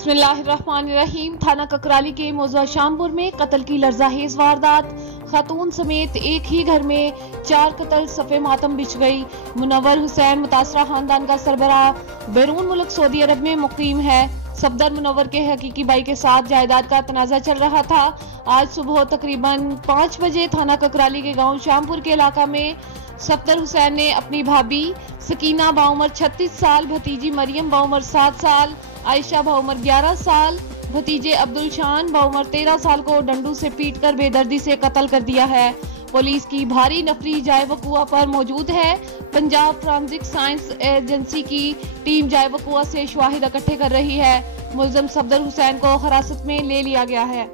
बिस्मिल्लाहिर्रहमानिर्रहीम। थाना ककराली के मौजा शामपुर में कत्ल की लर्ज़ाहेज़ वारदात। खातून समेत एक ही घर में 4 कत्ल, सफ़े मातम बिछ गई। मुनव्वर हुसैन मुतासरा खानदान का सरबराह बैरून मुल्क सऊदी अरब में मुकीम है। सफदर मुनव्वर के हकीकी भाई के साथ जायदाद का तनाज़ा चल रहा था। आज सुबह तकरीबन 5 बजे थाना ककराली के गांव शामपुर के इलाका में सफदर हुसैन ने अपनी भाभी सकीना बाउमर 36 साल, भतीजी मरियम बाउमर 7 साल, आयशा बाउमर 11 साल, भतीजे अब्दुल शान बाउमर 13 साल को डंडू से पीटकर बेदर्दी से कत्ल कर दिया है। पुलिस की भारी नफरी जाए वकुआ पर मौजूद है। पंजाब फॉरेंसिक साइंस एजेंसी की टीम जाए वकुआ से शवाहिद इकट्ठे कर रही है। मुलजिम सफदर हुसैन को हिरासत में ले लिया गया है।